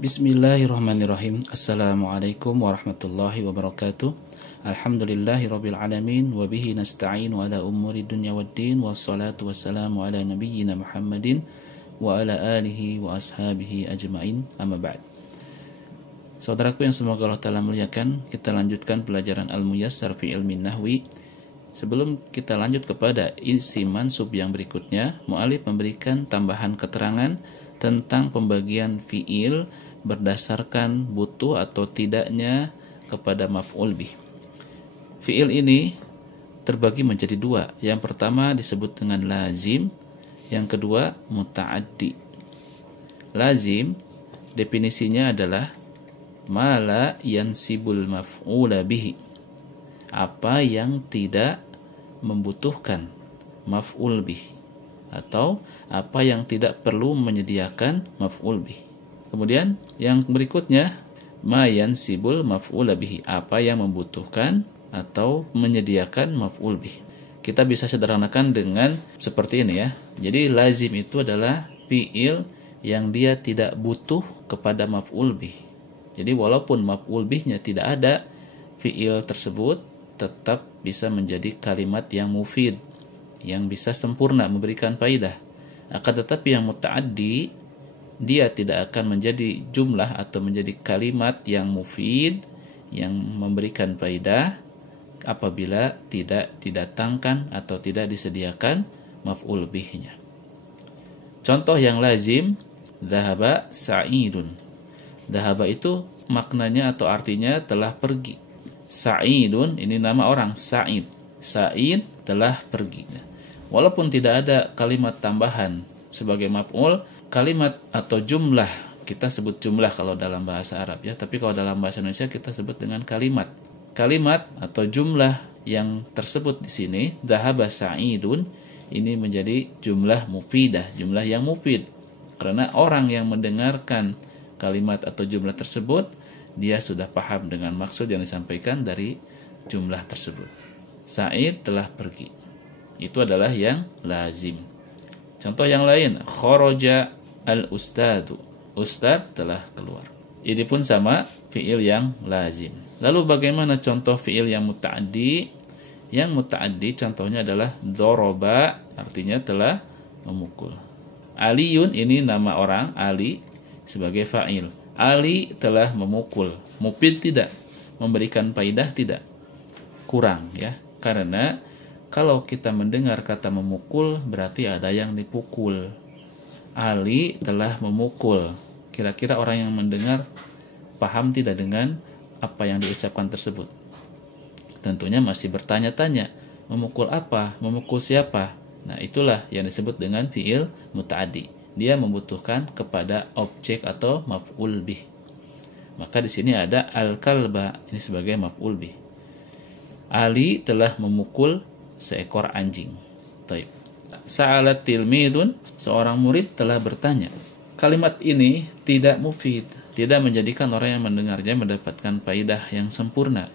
Bismillahirrahmanirrahim. Assalamualaikum warahmatullahi wabarakatuh. Alhamdulillahirabbil alamin wa bihi nasta'inu ala umuri dunya waddin wassalatu wassalamu ala nabiyyina Muhammadin wa ala alihi wa ashabihi ajmain. Amma ba'd. Saudaraku yang semoga Allah Ta'ala muliakan, kita lanjutkan pelajaran Al-Muyassar fi Ilmin Nahwi. Sebelum kita lanjut kepada isi mansub yang berikutnya, mu'alif memberikan tambahan keterangan tentang pembagian fi'il berdasarkan butuh atau tidaknya kepada maf'ul bih. Fi'il ini terbagi menjadi dua. Yang pertama disebut dengan lazim, yang kedua muta'addi. Lazim definisinya adalah ma la yansibul maf'ula bihi, apa yang tidak membutuhkan maf'ul bih, atau apa yang tidak perlu menyediakan maf'ul bih. Kemudian yang berikutnya ma yansibul maf'ula bihi, apa yang membutuhkan atau menyediakan maf'ul bih. Kita bisa sederhanakan dengan seperti ini ya. Jadi lazim itu adalah fi'il yang dia tidak butuh kepada maf'ul bih. Jadi walaupun maf'ul bihnya tidak ada, fi'il tersebut tetap bisa menjadi kalimat yang mufid, yang bisa sempurna memberikan faidah. Akan tetapi yang muta'addi, dia tidak akan menjadi jumlah atau menjadi kalimat yang mufid, yang memberikan faidah apabila tidak didatangkan atau tidak disediakan maf'ul bihnya. Contoh yang lazim, dhahaba sa'idun. Dhahaba itu maknanya atau artinya telah pergi. Sa'idun ini nama orang, Sa'id. Sa'id telah pergi. Walaupun tidak ada kalimat tambahan sebagai maf'ul, kalimat atau jumlah, kita sebut jumlah kalau dalam bahasa Arab ya, tapi kalau dalam bahasa Indonesia kita sebut dengan kalimat. Kalimat atau jumlah yang tersebut di sini, dhahaba sa'idun, ini menjadi jumlah mufidah, jumlah yang mufid. Karena orang yang mendengarkan kalimat atau jumlah tersebut, dia sudah paham dengan maksud yang disampaikan dari jumlah tersebut. Sa'id telah pergi. Itu adalah yang lazim. Contoh yang lain, kharaja al-ustadu. Ustad telah keluar. Ini pun sama fi'il yang lazim. Lalu bagaimana contoh fi'il yang muta'addi? Yang muta'addi contohnya adalah doroba, artinya telah memukul. Aliyun ini nama orang, Ali sebagai fa'il. Ali telah memukul. Mufid tidak, memberikan faidah tidak, kurang ya. Karena kalau kita mendengar kata memukul berarti ada yang dipukul. Ali telah memukul. Kira-kira orang yang mendengar paham tidak dengan apa yang diucapkan tersebut? Tentunya masih bertanya-tanya, memukul apa? Memukul siapa? Nah, itulah yang disebut dengan fi'il muta'addi. Dia membutuhkan kepada objek atau maf'ul bih. Maka di sini ada al-kalba, ini sebagai maf'ul bih. Ali telah memukul seekor anjing. Taib. Sa'alat tilmidun, seorang murid telah bertanya. Kalimat ini tidak mufid, tidak menjadikan orang yang mendengarnya mendapatkan faidah yang sempurna.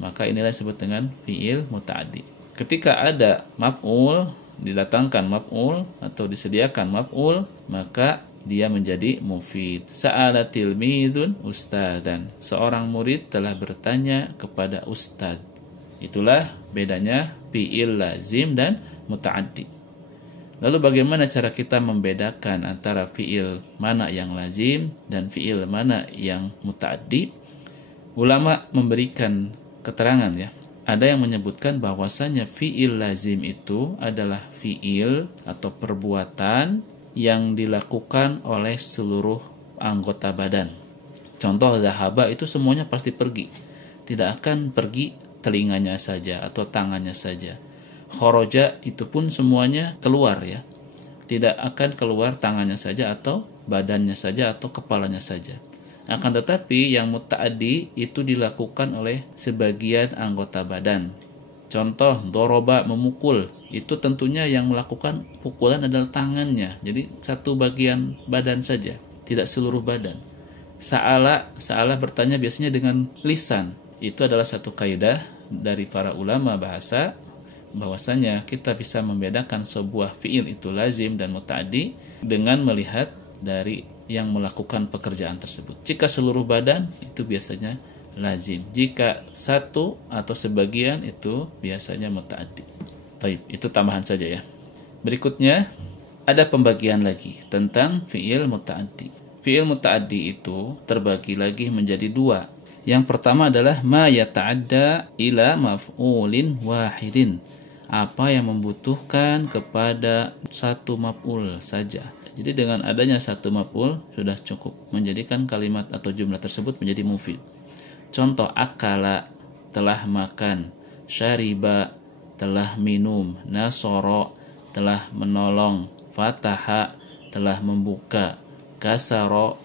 Maka inilah disebut dengan fi'il muta'addi. Ketika ada maf'ul, didatangkan maf'ul atau disediakan maf'ul, maka dia menjadi mufid. Sa'alat tilmidun ustadan, seorang murid telah bertanya kepada ustad. Itulah bedanya fi'il lazim dan muta'addi. Lalu bagaimana cara kita membedakan antara fi'il mana yang lazim dan fi'il mana yang muta'addi? Ulama memberikan keterangan ya. Ada yang menyebutkan bahwasanya fi'il lazim itu adalah fi'il atau perbuatan yang dilakukan oleh seluruh anggota badan. Contoh dhahaba itu semuanya pasti pergi. Tidak akan pergi telinganya saja atau tangannya saja. Kharaja itu pun semuanya keluar ya. Tidak akan keluar tangannya saja atau badannya saja atau kepalanya saja. Akan tetapi yang muta'addi itu dilakukan oleh sebagian anggota badan. Contoh doroba, memukul, itu tentunya yang melakukan pukulan adalah tangannya. Jadi satu bagian badan saja, tidak seluruh badan. Sa'ala bertanya biasanya dengan lisan. Itu adalah satu kaidah dari para ulama bahasa, bahwasanya kita bisa membedakan sebuah fi'il itu lazim dan muta'addi dengan melihat dari yang melakukan pekerjaan tersebut. Jika seluruh badan itu biasanya lazim. Jika satu atau sebagian itu biasanya muta'addi. Baik, itu tambahan saja ya. Berikutnya ada pembagian lagi tentang fi'il muta'addi. Fi'il muta'addi itu terbagi lagi menjadi dua. Yang pertama adalah ma yata'adda ila maf'ulin wahidin. Apa yang membutuhkan kepada satu maf'ul saja. Jadi dengan adanya satu maf'ul sudah cukup menjadikan kalimat atau jumlah tersebut menjadi mufid. Contoh, akala telah makan, syariba telah minum, nasoro telah menolong, fataha telah membuka, kasaro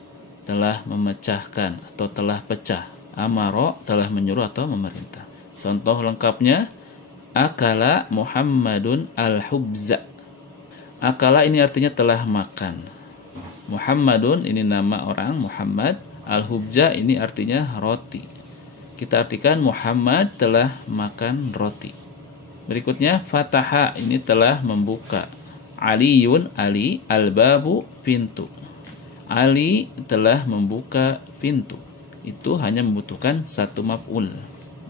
telah memecahkan atau telah pecah, amaro telah menyuruh atau memerintah. Contoh lengkapnya, akala Muhammadun al-hubza. Akala ini artinya telah makan. Muhammadun ini nama orang Muhammad. Al-hubza ini artinya roti. Kita artikan Muhammad telah makan roti. Berikutnya fataha ini telah membuka. Aliyun Ali, al-babu pintu. Ali telah membuka pintu. Itu hanya membutuhkan satu maf'ul.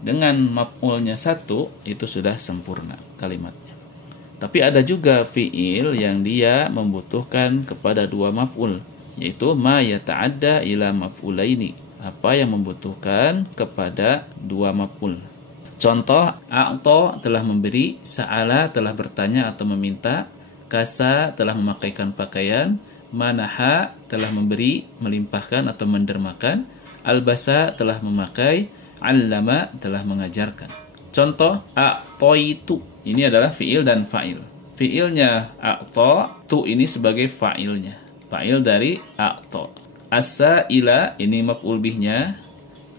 Dengan maf'ulnya satu itu sudah sempurna kalimatnya. Tapi ada juga fi'il yang dia membutuhkan kepada dua maf'ul, yaitu ma yata'adda ila maf'ulaini. Apa yang membutuhkan kepada dua maf'ul. Contoh, a'ta telah memberi, sa'ala telah bertanya atau meminta, kasa telah memakaikan pakaian, manaha telah memberi, melimpahkan atau mendermakan, albasa telah memakai, allama telah mengajarkan. Contoh, a'taitu ini adalah fi'il dan fa'il. Fi'ilnya a'ta, tu ini sebagai fa'ilnya. Fa'il dari a'ta. As-sa'ila ini maf'ul bihnya,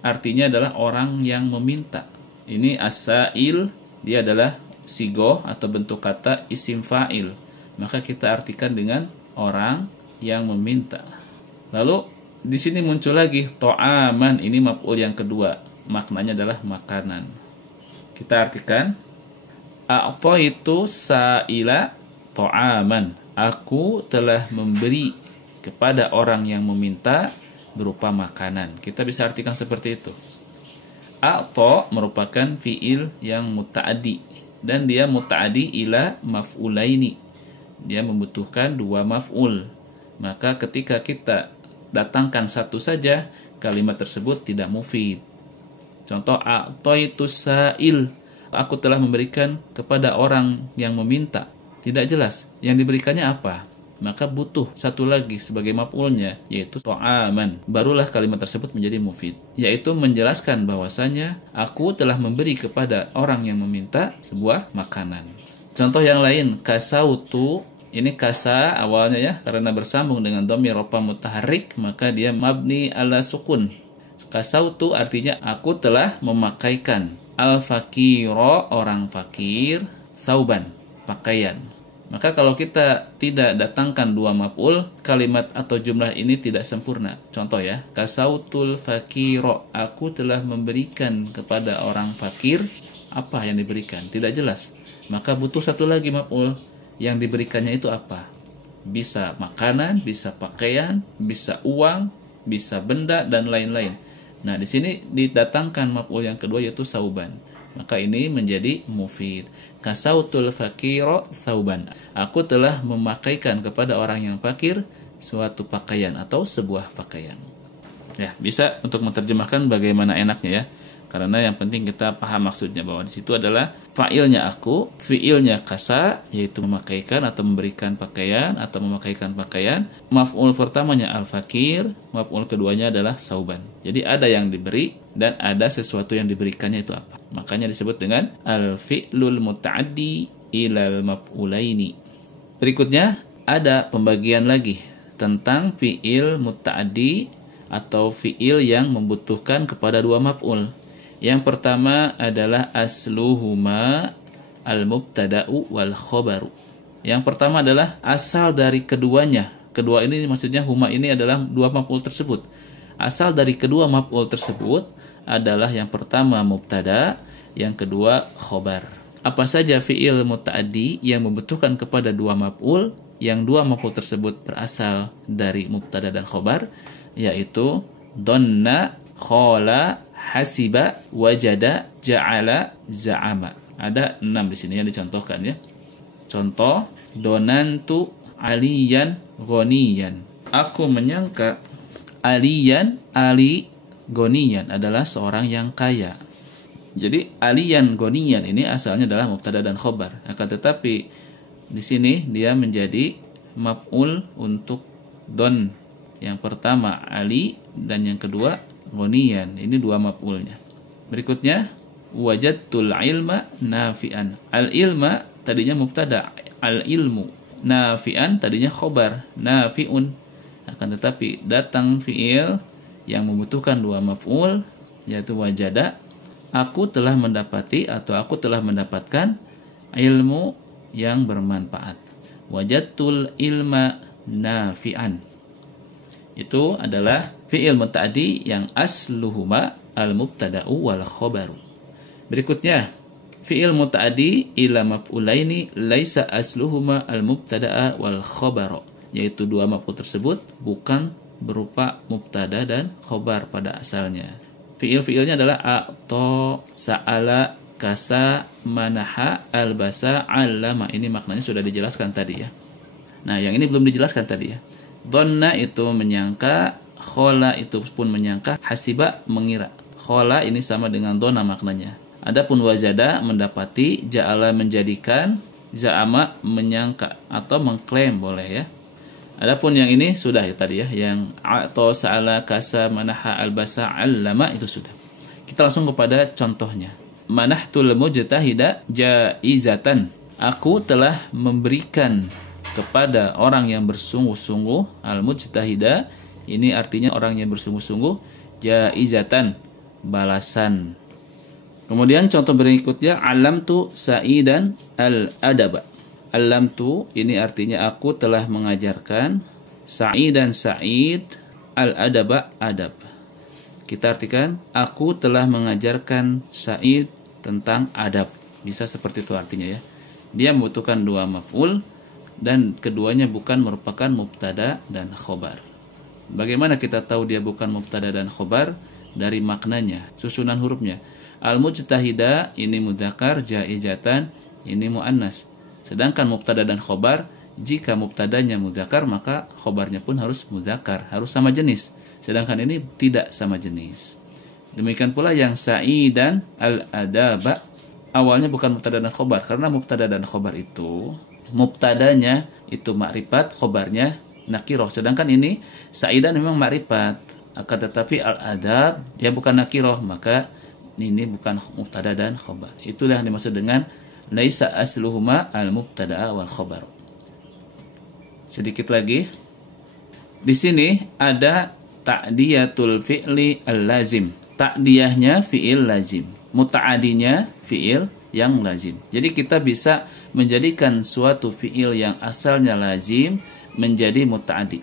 artinya adalah orang yang meminta. Ini as-sa'il, dia adalah sigoh atau bentuk kata isim fa'il. Maka kita artikan dengan orang yang meminta. Lalu di sini muncul lagi to'aman, ini maf'ul yang kedua. Maknanya adalah makanan. Kita artikan a'taitu sa'ila to'aman. Aku telah memberi kepada orang yang meminta berupa makanan. Kita bisa artikan seperti itu. A'ta merupakan fi'il yang muta'addi. Dan dia muta'addi ila maf'ulaini. Dia membutuhkan dua maf'ul. Maka ketika kita datangkan satu saja, kalimat tersebut tidak mufid. Contoh, a'taitu sa'il. Aku telah memberikan kepada orang yang meminta. Tidak jelas. Yang diberikannya apa? Maka butuh satu lagi sebagai maf'ulnya, yaitu to'aman. Barulah kalimat tersebut menjadi mufid. Yaitu menjelaskan bahwasanya aku telah memberi kepada orang yang meminta sebuah makanan. Contoh yang lain, kasautu. Ini kasa awalnya ya, karena bersambung dengan dhamir rafa mutaharrik, maka dia mabni ala sukun. Kasautu artinya aku telah memakaikan. Al-fakiro, orang fakir, sauban, pakaian. Maka kalau kita tidak datangkan dua maf'ul, kalimat atau jumlah ini tidak sempurna. Contoh ya, kasautul fakiro, aku telah memberikan kepada orang fakir. Apa yang diberikan? Tidak jelas. Maka butuh satu lagi maf'ul. Yang diberikannya itu apa? Bisa makanan, bisa pakaian, bisa uang, bisa benda, dan lain-lain. Nah, di sini didatangkan maf'ul yang kedua yaitu sauban. Maka ini menjadi mufid. Kasautul fakiro sauban. Aku telah memakaikan kepada orang yang fakir suatu pakaian atau sebuah pakaian. Ya, bisa untuk menerjemahkan bagaimana enaknya ya. Karena yang penting kita paham maksudnya, bahwa di situ adalah fa'ilnya aku, fi'ilnya kasa, yaitu memakaikan atau memberikan pakaian atau memakaikan pakaian. Maf'ul pertamanya al-fakir, maf'ul keduanya adalah sauban. Jadi ada yang diberi dan ada sesuatu yang diberikannya, itu apa? Makanya disebut dengan al-fi'lul muta'addi ilal maf'ulaini. Berikutnya ada pembagian lagi tentang fi'il muta'addi atau fi'il yang membutuhkan kepada dua maf'ul. Yang pertama adalah asluhuma al-mubtada'u wal khobaru. Yang pertama adalah asal dari keduanya. Kedua ini maksudnya huma ini adalah dua maf'ul tersebut. Asal dari kedua maf'ul tersebut adalah yang pertama mubtada, yang kedua khobar. Apa saja fi'il muta'addi yang membutuhkan kepada dua maf'ul? yang dua maf'ul tersebut berasal dari mubtada dan khobar, yaitu donna, khola, hasiba, wajada, ja'ala, za'ama. Ada 6 di sini yang dicontohkan ya. Contoh, donantu aliyan ghaniyan. Aku menyangka aliyan, ali ghaniyan adalah seorang yang kaya. Jadi aliyan ghaniyan ini asalnya adalah mubtada dan khobar. Akan tetapi di sini dia menjadi maf'ul untuk don. Yang pertama ali dan yang kedua ghaniyan. Ini dua maf'ulnya. Berikutnya wajadtul ilma nafi'an. Al ilma tadinya mubtada, al ilmu. Nafi'an tadinya khobar, nafi'un. Akan tetapi datang fi'il yang membutuhkan dua maf'ul, yaitu wajada. Aku telah mendapati atau aku telah mendapatkan ilmu yang bermanfaat. Wajadtul ilma nafi'an. Itu adalah fi'il muta'addi yang asluhuma al-mubtada'u wal khobaru. Berikutnya, fi'il muta'addi ila maf'ulaini laisa asluhuma al-mubtada'a wal khobaru. Yaitu dua maf'ul tersebut bukan berupa mubtada dan khobar pada asalnya. Fi'il-fi'ilnya adalah a'to, sa'ala, kasa, manaha, albasa, allama. Ini maknanya sudah dijelaskan tadi ya. Nah, yang ini belum dijelaskan tadi ya. Dhanna itu menyangka, khola itu pun menyangka, hasiba mengira. Khola ini sama dengan dhanna maknanya. Adapun wajada mendapati, ja'ala menjadikan, za'ama menyangka atau mengklaim boleh ya. Adapun yang ini sudah ya tadi ya, yang a'to, sa'ala, kasa, manaha, albasa, allama itu sudah. Kita langsung kepada contohnya. Manahtul mujtahida jaizatan. Aku telah memberikan kepada orang yang bersungguh-sungguh, al-mujtahida ini artinya orang yang bersungguh-sungguh, jaizatan balasan. Kemudian contoh berikutnya alamtu sa'idan al-adaba. Alamtu ini artinya aku telah mengajarkan, sa'idan sa'id, al-adaba adab. Kita artikan aku telah mengajarkan Sa'id tentang adab. Bisa seperti itu artinya ya. Dia membutuhkan dua maf'ul dan keduanya bukan merupakan mubtada dan khobar. Bagaimana kita tahu dia bukan mubtada dan khobar? Dari maknanya, susunan hurufnya. Al-mujtahida ini mudzakkar, jaizatan ini muannas. Sedangkan mubtada dan khobar, jika mubtadanya mudzakkar maka khobarnya pun harus mudzakkar, harus sama jenis. Sedangkan ini tidak sama jenis. Demikian pula yang sa'idan al-adaba, awalnya bukan mubtada dan khobar, karena mubtada dan khobar itu mubtadanya itu makrifat, khobarnya nakiroh. Sedangkan ini sa'idan memang makrifat, akan tetapi al-adab dia bukan nakiroh, maka ini bukan mubtada dan khobar. Itulah yang dimaksud dengan laisa asluhuma al-mubtada wal khobar. Sedikit lagi. Di sini ada ta'diyatul fi'li al-lazim. Ta'diyahnya fi'il lazim. Muta'adinya fi'il yang lazim. Jadi kita bisa menjadikan suatu fi'il yang asalnya lazim menjadi muta'adi.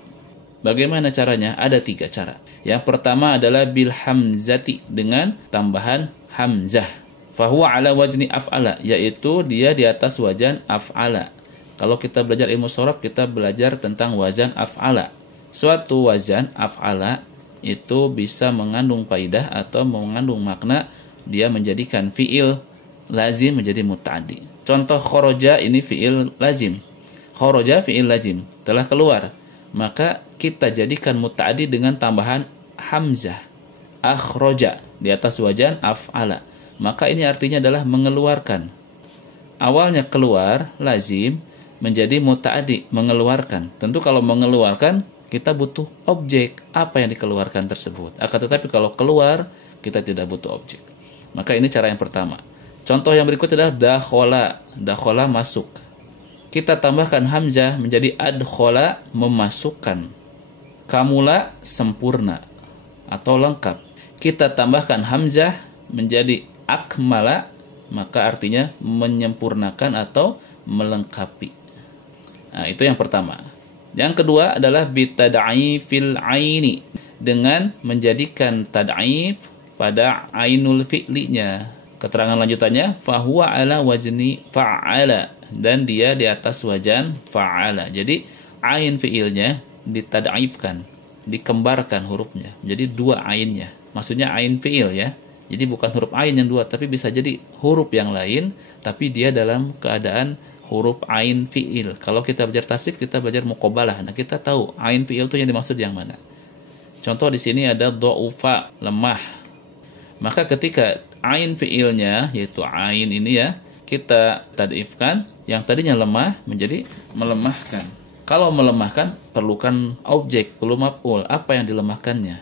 Bagaimana caranya? Ada 3 cara. Yang pertama adalah bil hamzati, dengan tambahan hamzah. Fahuwa ala wajni af'ala, yaitu dia di atas wazan af'ala. Kalau kita belajar ilmu shorab, kita belajar tentang wazan af'ala. Suatu wazan af'ala itu bisa mengandung faidah atau mengandung makna, dia menjadikan fi'il lazim menjadi muta'addi. Contoh khoroja ini fi'il lazim. Khoroja fi'il lazim, telah keluar. Maka kita jadikan muta'addi dengan tambahan hamzah. Akhroja di atas wazan af'ala. Maka ini artinya adalah mengeluarkan. Awalnya keluar, lazim, menjadi muta'addi, mengeluarkan. Tentu kalau mengeluarkan, kita butuh objek. Apa yang dikeluarkan tersebut? Akan tetapi kalau keluar, kita tidak butuh objek. Maka ini cara yang pertama. Contoh yang berikut adalah dakhola. Dakhola masuk. Kita tambahkan hamzah menjadi adkhola, memasukkan. Kamula sempurna atau lengkap. Kita tambahkan hamzah menjadi akmala, maka artinya menyempurnakan atau melengkapi. Nah, itu yang pertama. Yang kedua adalah bitad'ifil aini, dengan menjadikan tad'if pada ainul fi'linya. Keterangan lanjutannya fahuwa ala wazni fa'ala, dan dia di atas wazan fa'ala. Jadi ain fiilnya ditad'ifkan, dikembarkan hurufnya. Jadi dua ainnya. Maksudnya ain fiil ya. Jadi bukan huruf ain yang dua, tapi bisa jadi huruf yang lain, tapi dia dalam keadaan huruf ain fiil. Kalau kita belajar tasrif, kita belajar muqabalah. Nah, kita tahu ain fiil itu yang dimaksud yang mana. Contoh di sini ada dha'ufa, lemah. Maka ketika ain fiilnya, yaitu ain ini ya, kita tad'ifkan, yang tadinya lemah menjadi melemahkan. Kalau melemahkan, perlukan objek, perlu maf'ul. Apa yang dilemahkannya?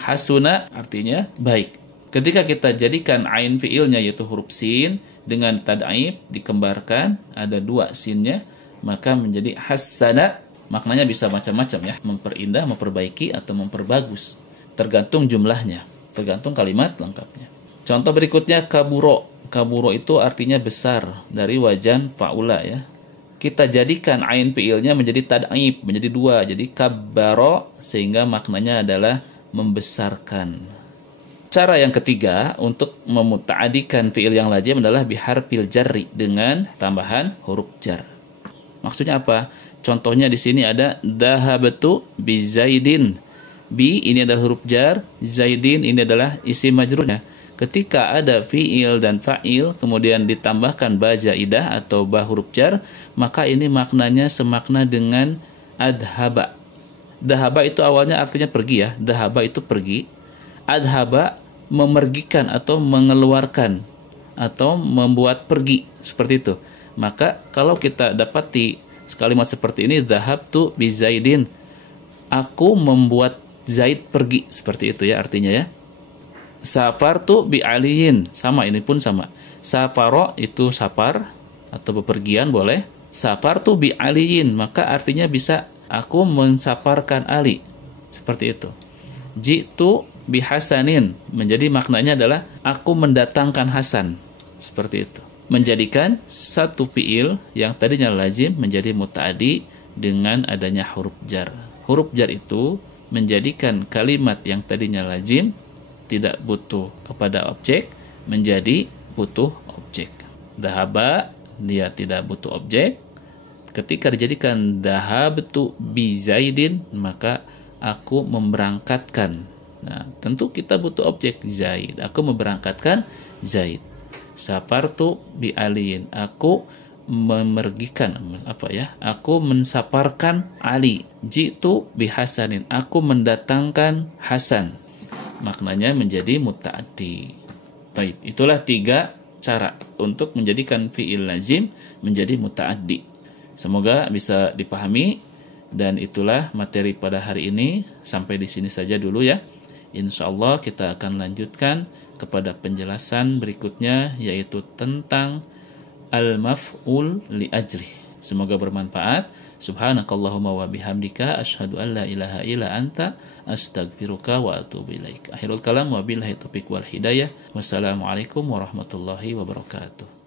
Hasuna artinya baik. Ketika kita jadikan ain fiilnya yaitu huruf sin dengan tad'if dikembarkan, ada dua sinnya, maka menjadi hasana. Maknanya bisa macam-macam ya, memperindah, memperbaiki atau memperbagus. Tergantung jumlahnya, tergantung kalimat lengkapnya. Contoh berikutnya kaburo. Kaburo itu artinya besar dari wazan fa'ula ya. Kita jadikan ain fiilnya menjadi tad'if, menjadi dua. Jadi kabbaro, sehingga maknanya adalah membesarkan. Cara yang ketiga untuk memuta'adikan fiil yang lazim adalah biharfil jarri, dengan tambahan huruf jar. Maksudnya apa? Contohnya di sini ada dhahabtu bi Zaidin. Bi ini adalah huruf jar, Zaidin ini adalah isim majrurnya. Ketika ada fiil dan fa'il kemudian ditambahkan ba zaidah atau ba huruf jar, maka ini maknanya semakna dengan adhaba. Dhahaba itu awalnya artinya pergi ya. Dhahaba itu pergi. Adhaba memergikan atau mengeluarkan atau membuat pergi, seperti itu. Maka kalau kita dapati kalimat seperti ini, dhahabtu bi Zaidin, aku membuat Zaid pergi, seperti itu ya artinya ya. Safartu bi Aliyin, sama, ini pun sama. Safaro itu safar atau bepergian boleh. Safartu bi Aliyin, maka artinya bisa aku mensafarkan Ali, seperti itu. Jitu bi Hasanin, menjadi maknanya adalah aku mendatangkan Hasan, seperti itu. Menjadikan satu fiil yang tadinya lazim menjadi muta'addi dengan adanya huruf jar. Huruf jar itu menjadikan kalimat yang tadinya lazim tidak butuh kepada objek menjadi butuh objek. Dhahaba dia tidak butuh objek. Ketika dijadikan dhahabtu bi Zaidin, maka aku memberangkatkan. Nah, tentu kita butuh objek Zaid. Aku memberangkatkan Zaid. Safartu bi Aliin, aku memergikan aku mensaparkan Ali. Jitu bi Hasanin, aku mendatangkan Hasan. Maknanya menjadi muta'addi. Baik, itulah 3 cara untuk menjadikan fiil lazim menjadi muta'addi. Semoga bisa dipahami, dan itulah materi pada hari ini. Sampai di sini saja dulu ya. Insyaallah kita akan lanjutkan kepada penjelasan berikutnya, yaitu tentang al-maf'ul li ajri. Semoga bermanfaat. Subhanakallahumma wa bihamdika asyhadu an la ilaha illa anta astaghfiruka wa atubu ilaik. Akhirul kalam wa billahi taufiq wal hidayah. Wassalamualaikum warahmatullahi wabarakatuh.